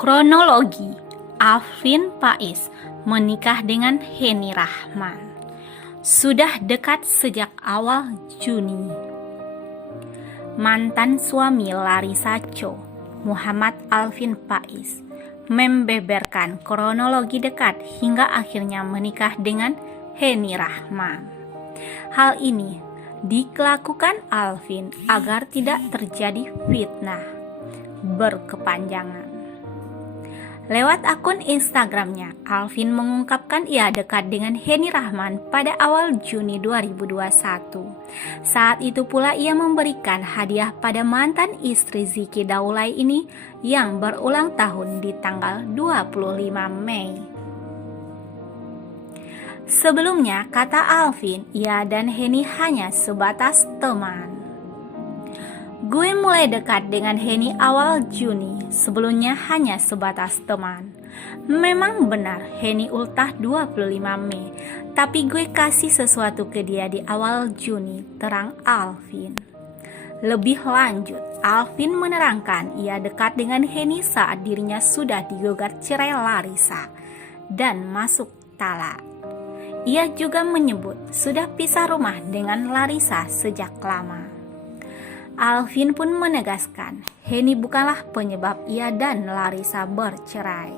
Kronologi Alvin Pais menikah dengan Henny Rahman. Sudah dekat sejak awal Juni. Mantan suami Larissa Cho, Muhammad Alvin Pais, membeberkan kronologi dekat hingga akhirnya menikah dengan Henny Rahman. Hal ini dilakukan Alvin agar tidak terjadi fitnah berkepanjangan. Lewat akun Instagramnya, Alvin mengungkapkan ia dekat dengan Henny Rahman pada awal Juni 2021. Saat itu pula ia memberikan hadiah pada mantan istri Ziki Daulay ini yang berulang tahun di tanggal 25 Mei. Sebelumnya, kata Alvin, ia dan Henny hanya sebatas teman. Gue mulai dekat dengan Henny awal Juni, sebelumnya hanya sebatas teman. Memang benar Henny ultah 25 Mei, tapi gue kasih sesuatu ke dia di awal Juni, terang Alvin. Lebih lanjut, Alvin menerangkan ia dekat dengan Henny saat dirinya sudah digugat cerai Larissa dan masuk talak. Ia juga menyebut sudah pisah rumah dengan Larissa sejak lama. Alvin pun menegaskan, Henny bukanlah penyebab ia dan Larissa bercerai.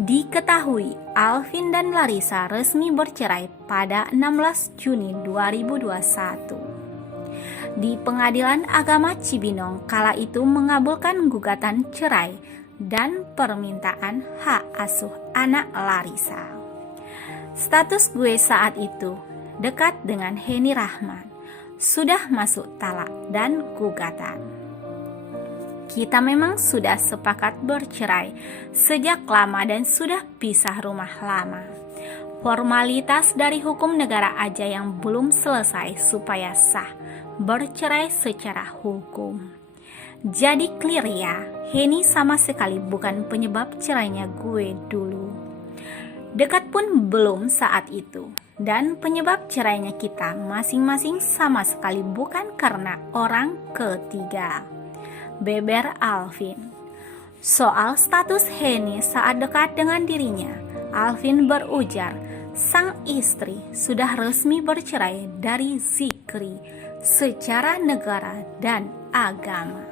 Diketahui, Alvin dan Larissa resmi bercerai pada 16 Juni 2021. Di Pengadilan Agama Cibinong kala itu mengabulkan gugatan cerai dan permintaan hak asuh anak Larissa. Status gue saat itu dekat dengan Henny Rahman. Sudah masuk talak dan gugatan. Kita memang sudah sepakat bercerai sejak lama dan sudah pisah rumah lama. Formalitas dari hukum negara aja yang belum selesai supaya sah bercerai secara hukum. Jadi clear ya, Henny sama sekali bukan penyebab cerainya gue dulu. Dekat pun belum saat itu. Dan penyebab cerainya kita masing-masing sama sekali bukan karena orang ketiga. Beber Alvin. Soal status Henny saat dekat dengan dirinya, Alvin berujar sang istri sudah resmi bercerai dari Zikri secara negara dan agama.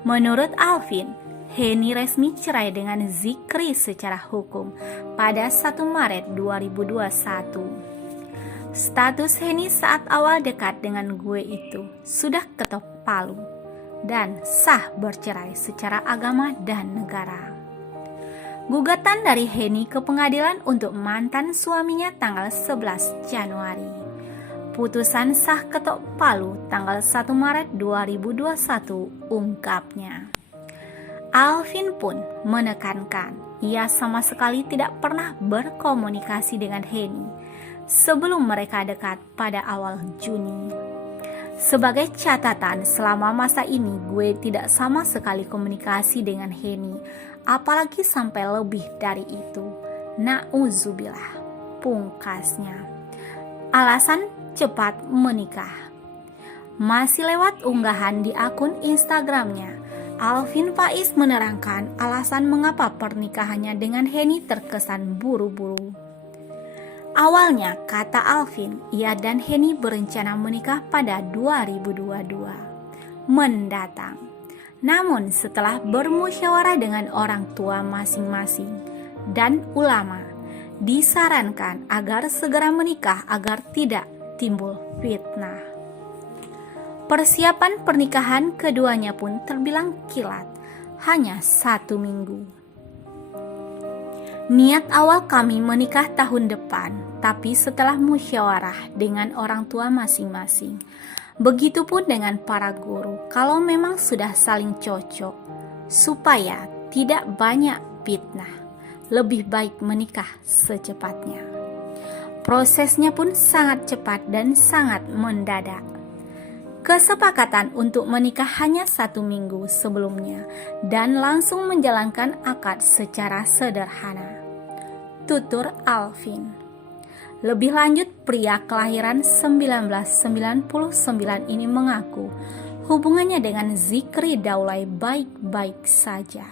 Menurut Alvin, Henny resmi cerai dengan Zikri secara hukum pada 1 Maret 2021. Status Henny saat awal dekat dengan gue itu sudah ketok palu dan sah bercerai secara agama dan negara. Gugatan dari Henny ke pengadilan untuk mantan suaminya tanggal 11 Januari. Putusan sah ketok palu tanggal 1 Maret 2021 ungkapnya. Alvin pun menekankan ia sama sekali tidak pernah berkomunikasi dengan Henny sebelum mereka dekat pada awal Juni. Sebagai catatan, selama masa ini gue tidak sama sekali komunikasi dengan Henny, apalagi sampai lebih dari itu. Na'udzubillah, pungkasnya. Alasan cepat menikah. Masih lewat unggahan di akun Instagramnya, Alvin Pais menerangkan alasan mengapa pernikahannya dengan Henny terkesan buru-buru. Awalnya, kata Alvin, ia dan Henny berencana menikah pada 2022 mendatang. Namun setelah bermusyawarah dengan orang tua masing-masing dan ulama, disarankan agar segera menikah agar tidak timbul fitnah. Persiapan pernikahan keduanya pun terbilang kilat, hanya 1 minggu. Niat awal kami menikah tahun depan, tapi setelah musyawarah dengan orang tua masing-masing. Begitupun dengan para guru, kalau memang sudah saling cocok, supaya tidak banyak fitnah, lebih baik menikah secepatnya. Prosesnya pun sangat cepat dan sangat mendadak. Kesepakatan untuk menikah hanya 1 minggu sebelumnya dan langsung menjalankan akad secara sederhana. Tutur Alvin. Lebih lanjut, pria kelahiran 1999 ini mengaku hubungannya dengan Zikri Daulay baik-baik saja.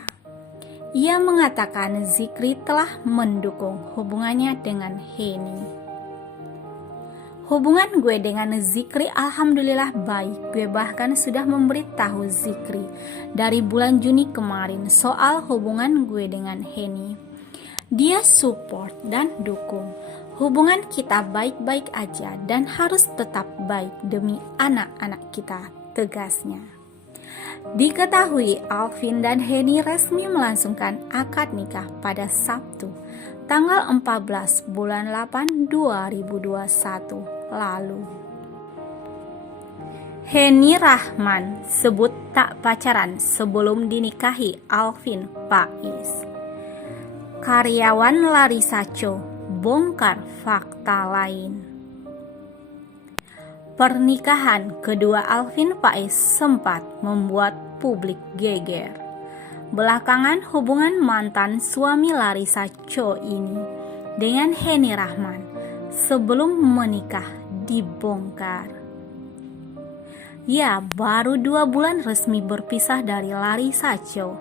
Ia mengatakan Zikri telah mendukung hubungannya dengan Henny. Hubungan gue dengan Zikri alhamdulillah baik. Gue bahkan sudah memberitahu Zikri dari bulan Juni kemarin soal hubungan gue dengan Henny. Dia support dan dukung. Hubungan kita baik-baik aja dan harus tetap baik demi anak-anak kita, tegasnya. Diketahui Alvin dan Henny resmi melangsungkan akad nikah pada Sabtu, tanggal 14 bulan 8 2021 lalu. Henny Rahman sebut tak pacaran sebelum dinikahi Alvin Faiz. Karyawan Larissa Chow bongkar fakta lain. Pernikahan kedua Alvin Faiz sempat membuat publik geger. Belakangan hubungan mantan suami Larissa Chow ini dengan Henny Rahman sebelum menikah dibongkar. Ya, baru 2 bulan resmi berpisah dari Larissa Chow,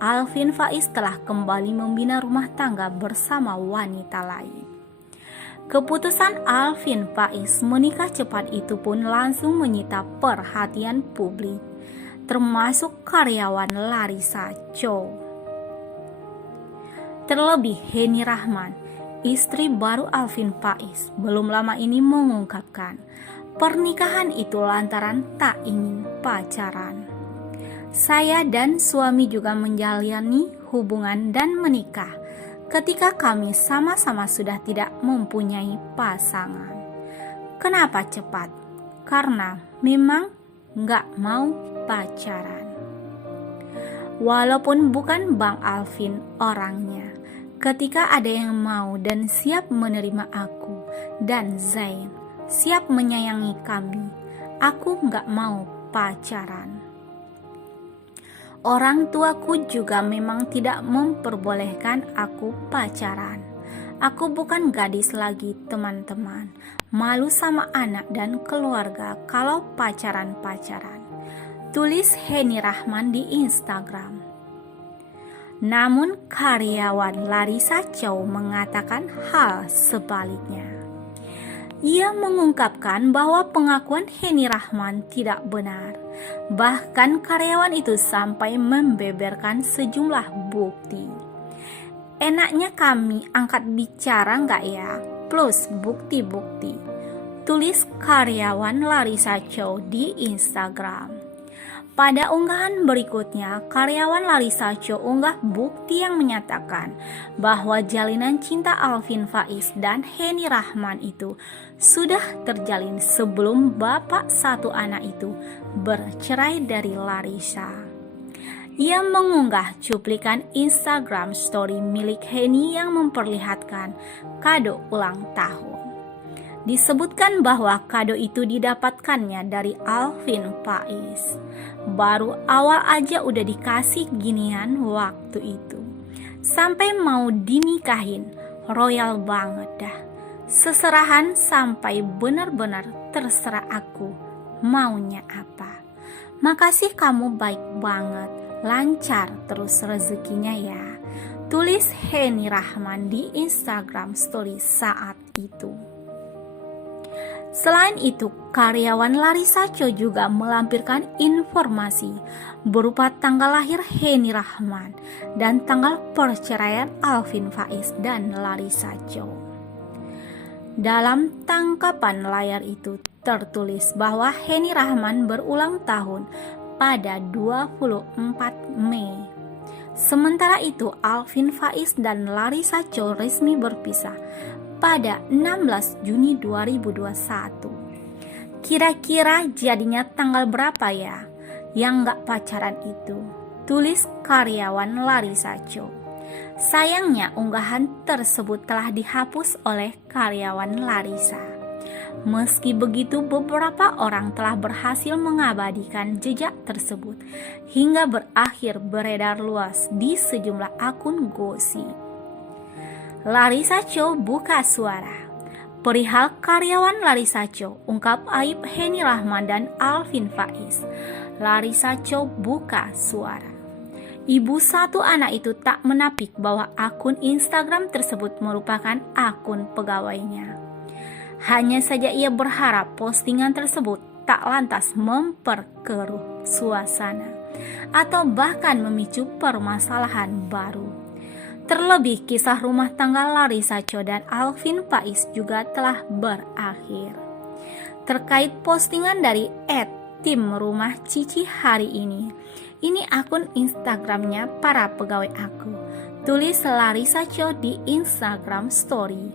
Alvin Faiz telah kembali membina rumah tangga bersama wanita lain. Keputusan Alvin Faiz menikah cepat itu pun langsung menyita perhatian publik, termasuk karyawan Larissa Chow. Terlebih Henny Rahman, istri baru Alvin Faiz, belum lama ini mengungkapkan pernikahan itu lantaran tak ingin pacaran. Saya dan suami juga menjalani hubungan dan menikah ketika kami sama-sama sudah tidak mempunyai pasangan. Kenapa cepat? Karena memang gak mau pacaran. Walaupun bukan Bang Alvin orangnya, ketika ada yang mau dan siap menerima aku dan Zain, siap menyayangi kami, aku gak mau pacaran. Orang tuaku juga memang tidak memperbolehkan aku pacaran. Aku bukan gadis lagi, teman-teman. Malu sama anak dan keluarga kalau pacaran-pacaran, tulis Henny Rahman di Instagram. Namun karyawan Larissa Chow mengatakan hal sebaliknya. Ia mengungkapkan bahwa pengakuan Henny Rahman tidak benar. Bahkan karyawan itu sampai membeberkan sejumlah bukti. Enaknya kami angkat bicara nggak ya? Plus bukti-bukti, tulis karyawan Larissa Chow di Instagram. Pada unggahan berikutnya, karyawan Larissa Chow unggah bukti yang menyatakan bahwa jalinan cinta Alvin Faiz dan Henny Rahman itu sudah terjalin sebelum bapak satu anak itu bercerai dari Larissa. Ia mengunggah cuplikan Instagram story milik Henny yang memperlihatkan kado ulang tahun. Disebutkan bahwa kado itu didapatkannya dari Alvin Faiz. Baru awal aja udah dikasih ginian waktu itu. Sampai mau dinikahin, royal banget dah. Seserahan sampai benar-benar terserah aku maunya apa. Makasih kamu baik banget, lancar terus rezekinya ya. Tulis Henny Rahman di Instagram story saat itu. Selain itu, karyawan Larissa Chow juga melampirkan informasi berupa tanggal lahir Henny Rahman dan tanggal perceraian Alvin Faiz dan Larissa Chow. Dalam tangkapan layar itu tertulis bahwa Henny Rahman berulang tahun pada 24 Mei. Sementara itu, Alvin Faiz dan Larissa Chow resmi berpisah pada 16 Juni 2021. Kira-kira jadinya tanggal berapa ya yang gak pacaran itu? Tulis karyawan Larissa Chow. Sayangnya unggahan tersebut telah dihapus oleh karyawan Larissa. Meski begitu, beberapa orang telah berhasil mengabadikan jejak tersebut hingga berakhir beredar luas di sejumlah akun gosip. Larissa Chow buka suara. Perihal karyawan Larissa Chow ungkap aib Henny Rahman dan Alvin Faiz. Larissa Chow buka suara. Ibu satu anak itu tak menapik bahwa akun Instagram tersebut merupakan akun pegawainya. Hanya saja ia berharap postingan tersebut tak lantas memperkeruh suasana atau bahkan memicu permasalahan baru. Terlebih kisah rumah tangga Larissa Cho dan Alvin Faiz juga telah berakhir. Terkait postingan dari @timrumahcici hari ini akun Instagramnya para pegawai aku, tulis Larissa Cho di Instagram Story.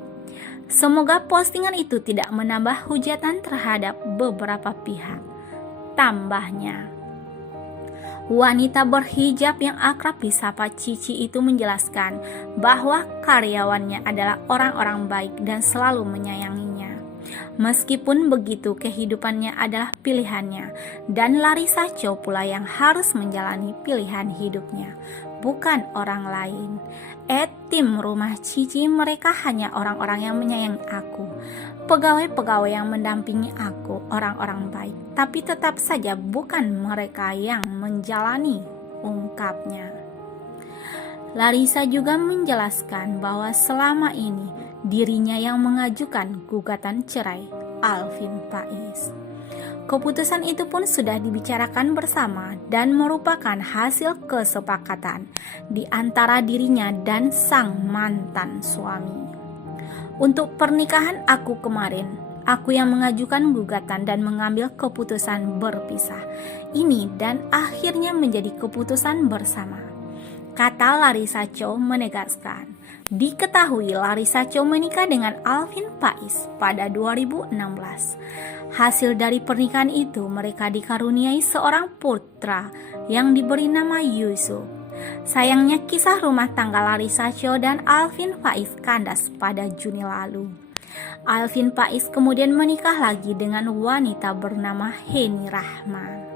Semoga postingan itu tidak menambah hujatan terhadap beberapa pihak. Tambahnya, wanita berhijab yang akrab disapa Cici itu menjelaskan bahwa karyawannya adalah orang-orang baik dan selalu menyayanginya. Meskipun begitu, kehidupannya adalah pilihannya dan Larissa Cho pula yang harus menjalani pilihan hidupnya, bukan orang lain. Tim rumah Cici, mereka hanya orang-orang yang menyayangi aku, pegawai-pegawai yang mendampingi aku, orang-orang baik, tapi tetap saja bukan mereka yang menjalani, ungkapnya. Larissa juga menjelaskan bahwa selama ini dirinya yang mengajukan gugatan cerai Alvin Faiz. Keputusan itu pun sudah dibicarakan bersama dan merupakan hasil kesepakatan di antara dirinya dan sang mantan suami. Untuk pernikahan aku kemarin, aku yang mengajukan gugatan dan mengambil keputusan berpisah. Ini dan akhirnya menjadi keputusan bersama, kata Larissa Cho menegaskan. Diketahui Larissa Cho menikah dengan Alvin Faiz pada 2016. Hasil dari pernikahan itu mereka dikaruniai seorang putra yang diberi nama Yusuf. Sayangnya kisah rumah tangga Larissa Cho dan Alvin Faiz kandas pada Juni lalu. Alvin Faiz kemudian menikah lagi dengan wanita bernama Heni Rahman.